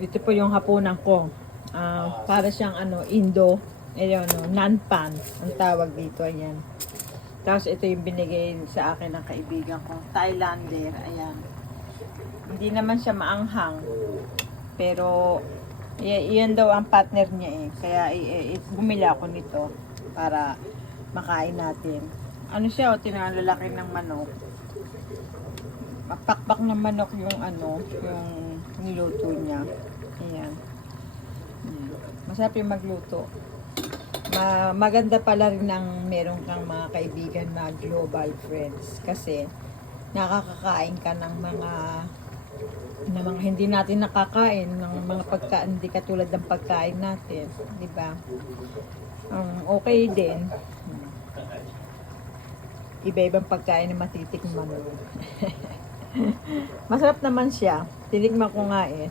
Ito po yung hapunan ko. Para siyang Indo. Ayun, nan-pan ang tawag dito. Ayan. Tapos ito yung binigay sa akin ng kaibigan ko. Thailander. Ayan. Hindi naman siya maanghang. Pero, iyan daw ang partner niya eh. Kaya, bumili ako nito para makain natin. Ano siya, tinalalaki ng manok. Pakpak ng manok yung yung niluto niya. Ayan. Masarap yung magluto. Maganda pala rin ng meron kang mga kaibigan na global friends kasi nakakakain ka ng mga hindi natin nakakain ng mga pagkain, hindi katulad ng pagkain natin, di ba? Okay din. Iba-ibang pagkain na matitikman mo. Masarap naman siya. Tinikman ko nga eh.